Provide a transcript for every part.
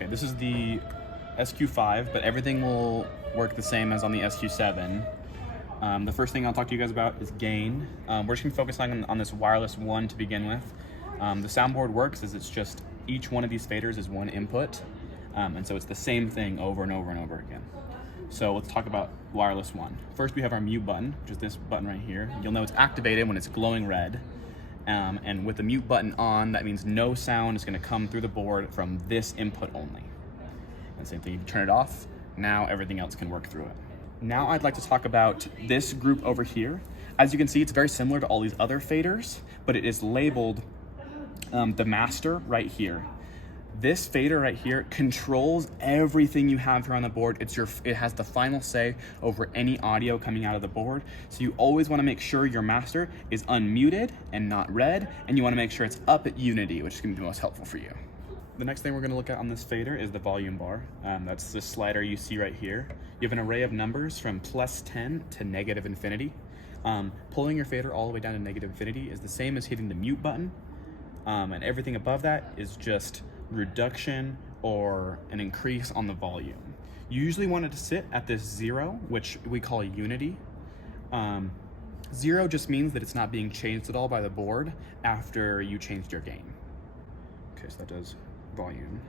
Okay, this is the sq-5, but everything will work the same as on the sq-7. The first thing I'll talk to you guys about is gain. We're just gonna focus on this wireless one to begin with. The soundboard works as it's just each one of these faders is one input, and so it's the same thing over and over and over again. So let's talk about wireless one. First, we have our mute button, which is this button right here. You'll know it's activated when it's glowing red. And with the mute button on, that means no sound is gonna come through the board from this input only. And same thing, you turn it off, now everything else can work through it. Now I'd like to talk about this group over here. As you can see, it's very similar to all these other faders, but it is labeled the master right here. This fader right here controls everything you have here on the board. It has the final say over any audio coming out of the board. So you always want to make sure your master is unmuted and not red, and you want to make sure it's up at unity, which is going to be the most helpful for you. The next thing we're going to look at on this fader is the volume bar. That's the slider you see right here. You have an array of numbers from +10 to -infinity. Pulling your fader all the way down to -infinity is the same as hitting the mute button, and everything above that is just reduction or an increase on the volume. You usually want it to sit at this 0, which we call unity. 0 just means that it's not being changed at all by the board after you changed your gain. Okay, so that does volume.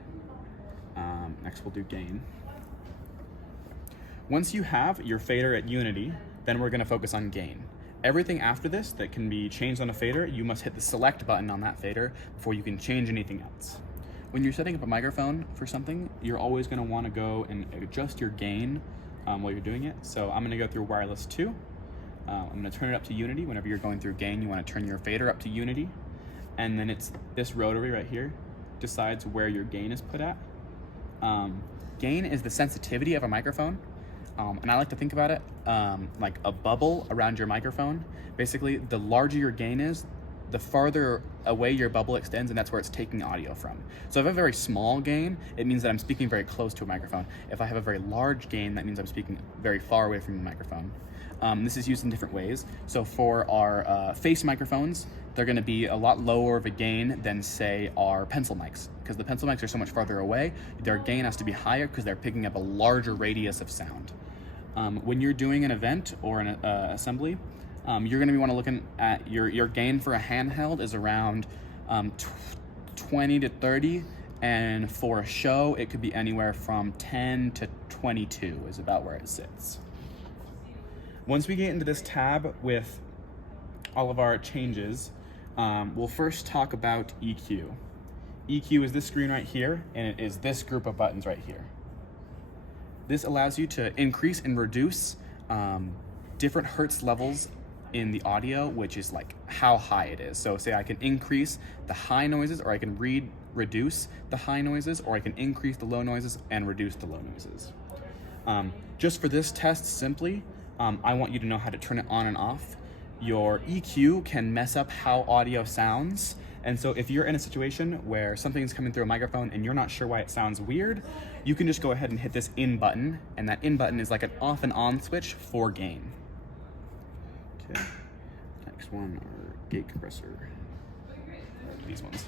Next we'll do gain. Once you have your fader at unity, then we're gonna focus on gain. Everything after this that can be changed on a fader, you must hit the select button on that fader before you can change anything else. When you're setting up a microphone for something, you're always gonna wanna go and adjust your gain while you're doing it. So I'm gonna go through wireless 2. I'm gonna turn it up to unity. Whenever you're going through gain, you wanna turn your fader up to unity. And then it's this rotary right here decides where your gain is put at. Gain is the sensitivity of a microphone. And I like to think about it like a bubble around your microphone. Basically, the larger your gain is, the farther away your bubble extends, and that's where it's taking audio from. So if I have a very small gain, it means that I'm speaking very close to a microphone. If I have a very large gain, that means I'm speaking very far away from the microphone. This is used in different ways. So for our face microphones, they're gonna be a lot lower of a gain than, say, our pencil mics. Because the pencil mics are so much farther away, their gain has to be higher because they're picking up a larger radius of sound. When you're doing an event or an assembly, you're gonna wanna looking at your gain for a handheld is around 20 to 30, and for a show, it could be anywhere from 10 to 22 is about where it sits. Once we get into this tab with all of our changes, we'll first talk about EQ. EQ is this screen right here, and it is this group of buttons right here. This allows you to increase and reduce different hertz levels in the audio, which is like how high it is. So say I can increase the high noises, or I can reduce the high noises, or I can increase the low noises and reduce the low noises. Just for this test simply, I want you to know how to turn it on and off. Your EQ can mess up how audio sounds. And so if you're in a situation where something's coming through a microphone and you're not sure why it sounds weird, you can just go ahead and hit this in button, and that in button is like an off and on switch for gain. Okay, next one, our gate compressor. These ones.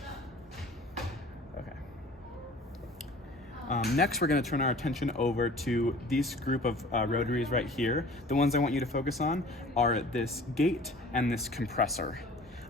Okay. Next, we're gonna turn our attention over to this group of rotaries right here. The ones I want you to focus on are this gate and this compressor.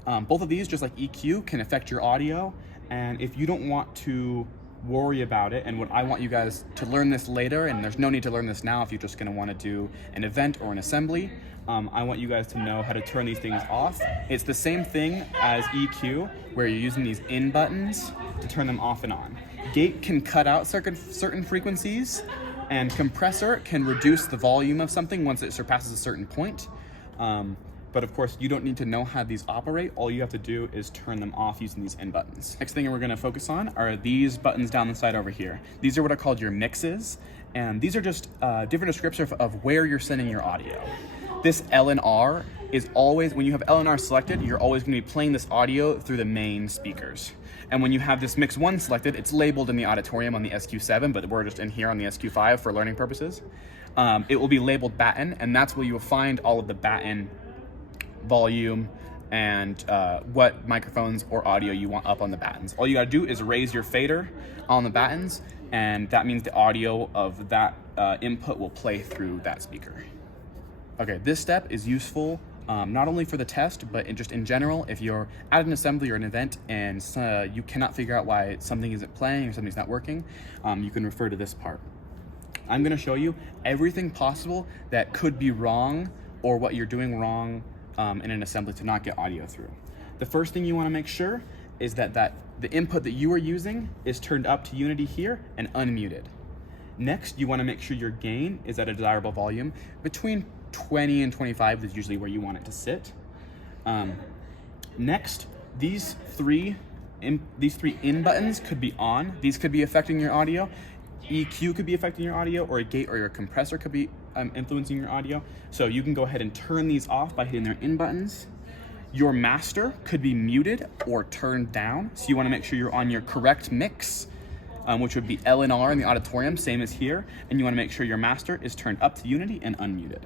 Both of these, just like EQ, can affect your audio, and if you don't want to worry about it, and what I want you guys to learn this later, and there's no need to learn this now if you're just gonna wanna do an event or an assembly, I want you guys to know how to turn these things off. It's the same thing as EQ, where you're using these in buttons to turn them off and on. Gate can cut out certain frequencies, and compressor can reduce the volume of something once it surpasses a certain point. But of course, you don't need to know how these operate. All you have to do is turn them off using these in buttons. Next thing we're gonna focus on are these buttons down the side over here. These are what are called your mixes, and these are just different descriptors of where you're sending your audio. This L and R is always, when you have L and R selected, you're always gonna be playing this audio through the main speakers. And when you have this mix 1 selected, it's labeled in the auditorium on the SQ7, but we're just in here on the SQ5 for learning purposes. It will be labeled batten, and that's where you will find all of the batten volume and what microphones or audio you want up on the battens. All you gotta do is raise your fader on the battens, and that means the audio of that input will play through that speaker. Okay, this step is useful not only for the test, but just in general. If you're at an assembly or an event and you cannot figure out why something isn't playing or something's not working, you can refer to this part. I'm gonna show you everything possible that could be wrong or what you're doing wrong in an assembly to not get audio through. The first thing you wanna make sure is that the input that you are using is turned up to Unity here and unmuted. Next, you wanna make sure your gain is at a desirable volume. Between 20 and 25 is usually where you want it to sit. Next, these three in buttons could be on. These could be affecting your audio. EQ could be affecting your audio, or a gate or your compressor could be influencing your audio. So you can go ahead and turn these off by hitting their in buttons. Your master could be muted or turned down. So you wanna make sure you're on your correct mix, which would be L and R in the auditorium, same as here. And you wanna make sure your master is turned up to Unity and unmuted.